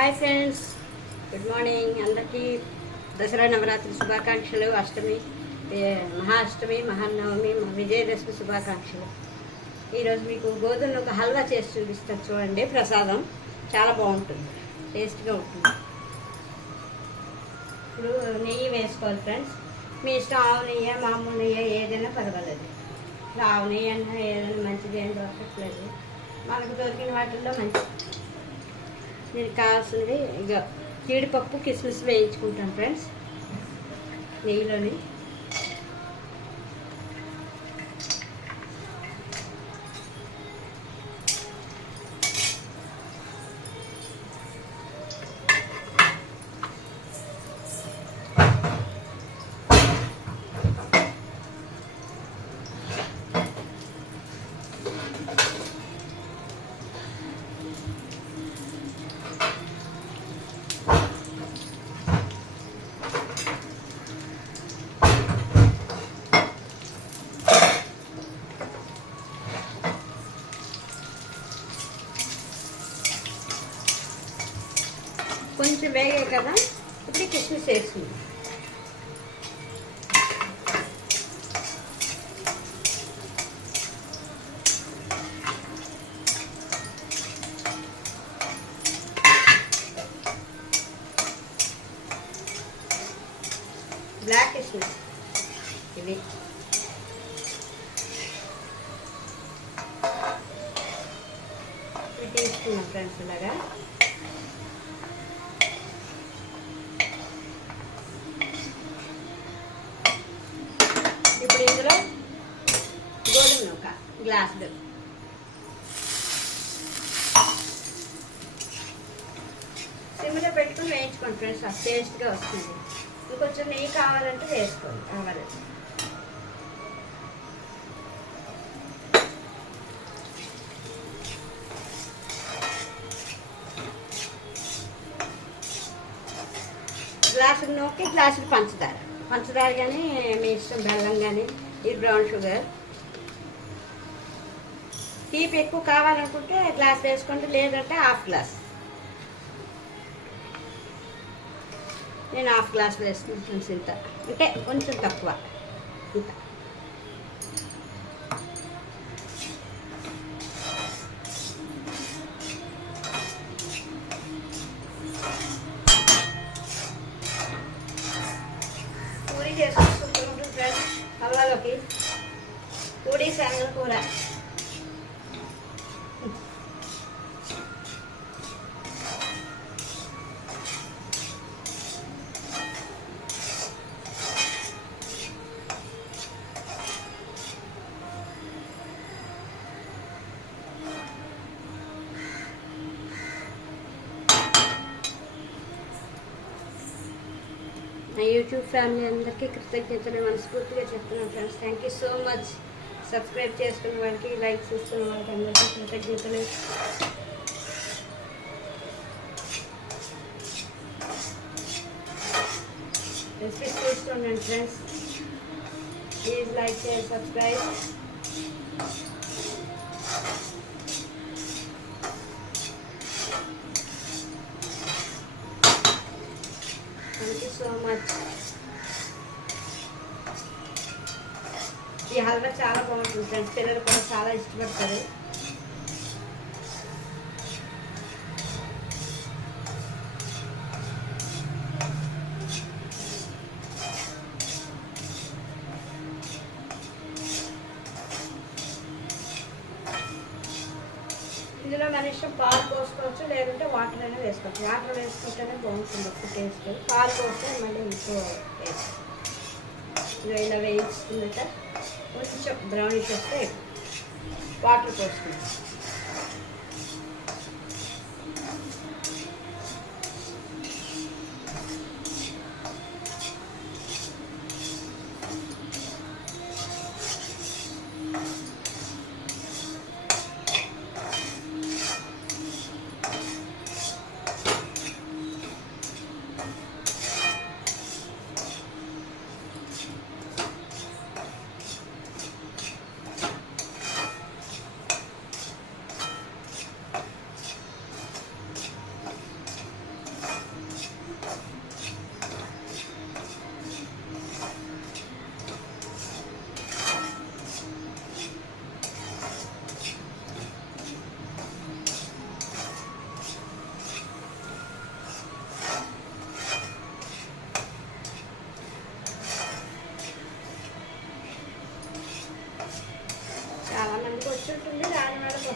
Hi friends, good morning. అందరికీ దసరా నవరాత్రి శుభాకాంక్షలు. అష్టమి, మహాష్టమి, మహానవమి, విజయదశమి శుభాకాంక్షలు. ఈరోజు మీకు గోధుమ ఒక హల్వా చేసి చూపిస్తాను చూడండి. ప్రసాదం చాలా బాగుంటుంది, టేస్ట్గా ఉంటుంది. ఇప్పుడు నెయ్యి వేసుకోవాలి ఫ్రెండ్స్. మీ ఇష్టం, ఆవు నెయ్యి, మామూలు నెయ్యి ఏదైనా పర్వాలేదు. ఆవు నెయ్యి అన్నా ఏదైనా మంచిది ఏం దొరకట్లేదు. మనకు దొరికిన వాటిల్లో మంచిది. దీనికి కావాల్సింది ఇక జీడిపప్పు, కిస్మిస్ వేయించుకుంటాను ఫ్రెండ్స్ నెయ్యిలోని. కొంచెం వేగాయి కదా, ఇప్పుడు కిస్మిస్ వేసుకుంది. బ్లాక్ కిస్మిస్ ఇవి తీసుకున్నాం ఫ్రెండ్స్. ఇలాగా ఇప్పుడు ఇందులో గోధుమ నూక గ్లాసులు, సిమ్లో పెట్టుకుని వేయించుకోండి ఫ్రెండ్స్. అది టేస్ట్గా వస్తుంది. ఇంకొంచెం నెయ్యి కావాలంటే వేసుకోండి. కావాలి గ్లాసులు నూకి గ్లాసులు పంచదార కానీ మీ ఇష్టం, బెల్లం కానీ, ఇది బ్రౌన్ షుగర్. తీపి ఎక్కువ కావాలనుకుంటే గ్లాస్ వేసుకోండి, లేదంటే హాఫ్ గ్లాస్. నేను హాఫ్ గ్లాస్ వేసుకుంటాను. ఇంత అంటే కొంచెం తక్కువ. ఇంత పూరి చేసుకుంటుంటాం ఫ్రెండ్స్. హల్వాలోకి పూరి శనగల కూర. నా యూట్యూబ్ ఫ్యామిలీ అందరికీ కృతజ్ఞతలు మనస్ఫూర్తిగా చెప్తున్నాను friends. Thank you so much. Subscribe చేసుకున్న వాళ్ళకి, లైక్స్ ఇస్తున్న వాళ్ళకి అందరికీ కృతజ్ఞతలు. రెసిపీస్ చూస్తుండండి friends. Please like, share, subscribe. Thank you so much. ఈ హల్వా చాలా బాగుంటుంది ఫ్రెండ్స్. పిల్లలు కూడా చాలా ఇష్టపడతారు. ఇందులో మన ఇష్టం, పాలు పోసుకోవచ్చు, లేదంటే వాటర్ అయినా వేసుకోవచ్చు. వాటర్ వేసుకుంటేనే బాగుంటుంది ఒక టేస్ట్. పాలు పోస్తే మళ్ళీ ఇంకో టేస్ట్. ఇలా వేయించుకుందట కొంచెం బ్రౌనిష్ వస్తే వాటర్ పోసుకుంటాం.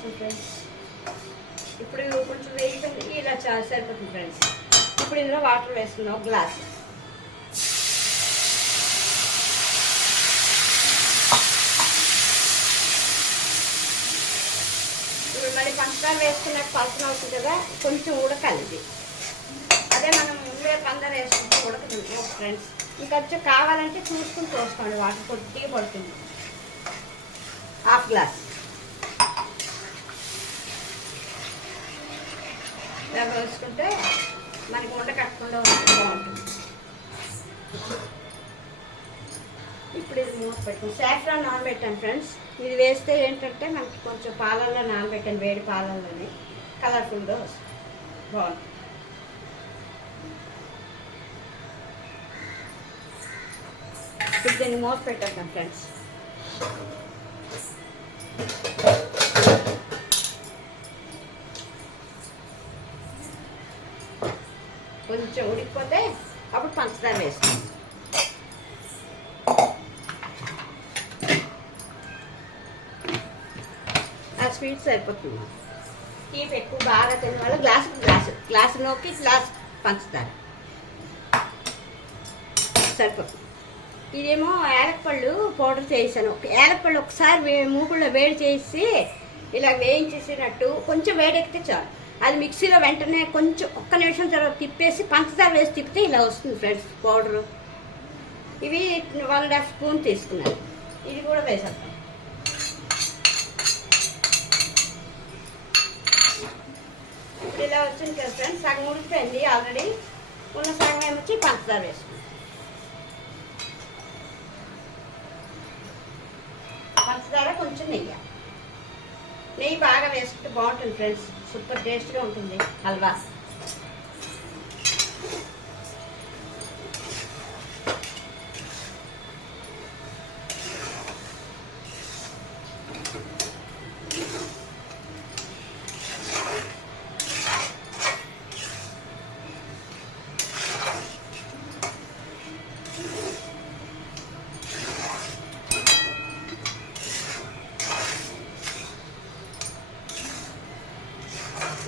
వేస్తాం ఫ్రెండ్స్. ఇప్పుడు కొంచెం వేగిపోయింది, ఇలా చాలా సరిపోతుంది ఫ్రెండ్స్. ఇప్పుడు ఇందులో వాటర్ వేసుకుందాం, ఒక గ్లాస్. ఇప్పుడు మళ్ళీ పంచదార వేసుకున్నాక పలసన అవుతుంది కదా, కొంచెం ఉడకాలి ఇది. అదే మనం ముందే పంచదార వేసుకుంటే ఉడకదు ఫ్రెండ్స్. ఇంకొంచెం కావాలంటే చూసుకుని పోసుకోండి, వాటర్ కొద్దిగా పడుతుంది. హాఫ్ గ్లాస్ ఇలా వేసుకుంటే మనకి ఉండ కట్టకుండా బాగుంటుంది. ఇప్పుడు ఇది మూత పెట్టుకుని సాఫ్రాన్ నానబెట్టాను ఫ్రెండ్స్. ఇది వేస్తే ఏంటంటే మనకి కొంచెం పాలల్లో నానబెట్టాను, వేడి పాలల్లోనే కలర్ఫుల్గా వస్తుంది, బాగుంటుంది. ఇప్పుడు దీన్ని మూత పెట్టేద్దాం ఫ్రెండ్స్. కొంచెం ఉడికిపోతే అప్పుడు పంచదార వేస్తాం. ఆ స్వీట్ సరిపోతుంది. తీపి ఎక్కువ బాగా తినే వాళ్ళు గ్లాసులోకి గ్లాస్ పంచదార సరిపోతుంది. ఇదేమో యాలక్కపళ్ళు పౌడర్ చేసాను. యాలక్కపళ్ళు ఒకసారి మూకుల్లో వేడి చేసి ఇలా వేయించేసినట్టు కొంచెం వేడెక్కితే చాలు. అది మిక్సీలో వెంటనే కొంచెం ఒక్క నిమిషం తర్వాత తిప్పేసి పంచదార వేసి తిప్పితే ఇలా వస్తుంది ఫ్రెండ్స్ పౌడరు. ఇవి 1.5 స్పూన్ తీసుకున్నాను. ఇది కూడా వేసేద్దాం. ఇప్పుడు ఇలా వచ్చింది కదా ఫ్రెండ్స్, సగం ఉడికిపోయింది ఆల్రెడీ. ఉన్న సగం ఏమొచ్చి పంచదార వేసుకుంటాం. పంచదార కొంచెం నెయ్యి బాగా వేసుకుంటే బాగుంటుంది ఫ్రెండ్స్, సూపర్ టేస్ట్గా ఉంటుంది హల్వా.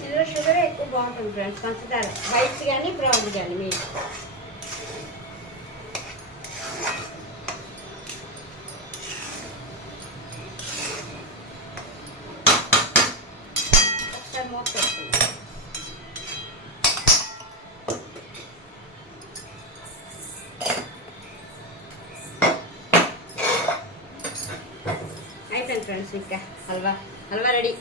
ఇందులో షుగర్ ఎక్కువ బాగుంటుంది ఫ్రెండ్స్, పంచదార వైట్ కానీ బ్రౌన్ కానీ మీ ఒకసారి మూత పెట్టుకుంది. అయిపోయింది ఫ్రెండ్స్, ఇంకా హల్వా రెడీ.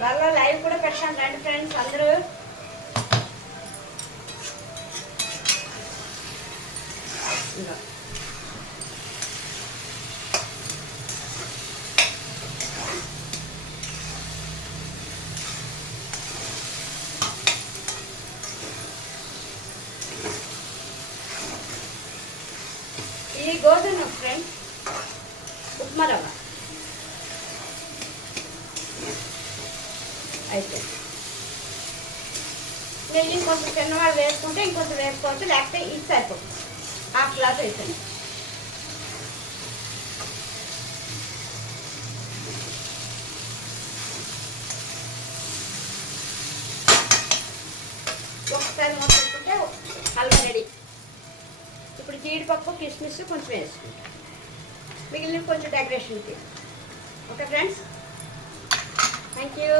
వాళ్ళ లైవ్ కూడా పెట్టాను రండి ఫ్రెండ్స్ అందరూ. ఇది గోధుమ ఫ్రెండ్స్, ఉప్మా రవ్వ అయితే నెయ్యి ఇంకొంచెం చిన్నవాళ్ళు వేసుకుంటే ఇంకొంచెం వేసుకోవచ్చు, లేకపోతే ఇది సరిపోతుంది. హాఫ్ గ్లాస్ వేసాను. ఒకసారి మూత పెట్టుకుంటే హల్వా రెడీ. ఇప్పుడు జీడిపప్పు కిస్మిస్ కొంచెం వేసుకుంటాం, మిగిలిన కొంచెం డెకరేషన్కి. Okay friends, thank you.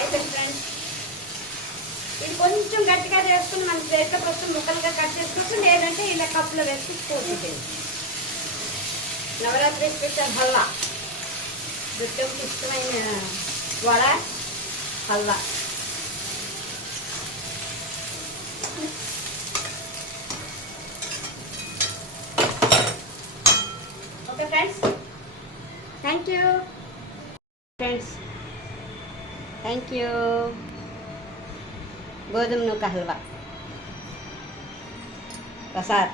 అయిపోయింది ఫ్రెండ్స్. ఇది కొంచెం గట్టిగా చేసుకుని మన ప్లేట్లో కొంచెం ముక్కలుగా కట్ చేసుకోవచ్చు, లేదంటే ఇలా కప్పులో వేసి పోతుంది. నవరాత్రి స్పెషల్ హల్వా, దుర్గమ్మకి ఇష్టమైన వడ halwa. Okay friends, thank you friends, thank you. గోధుమ నూక హల్వా. ప్రసాద్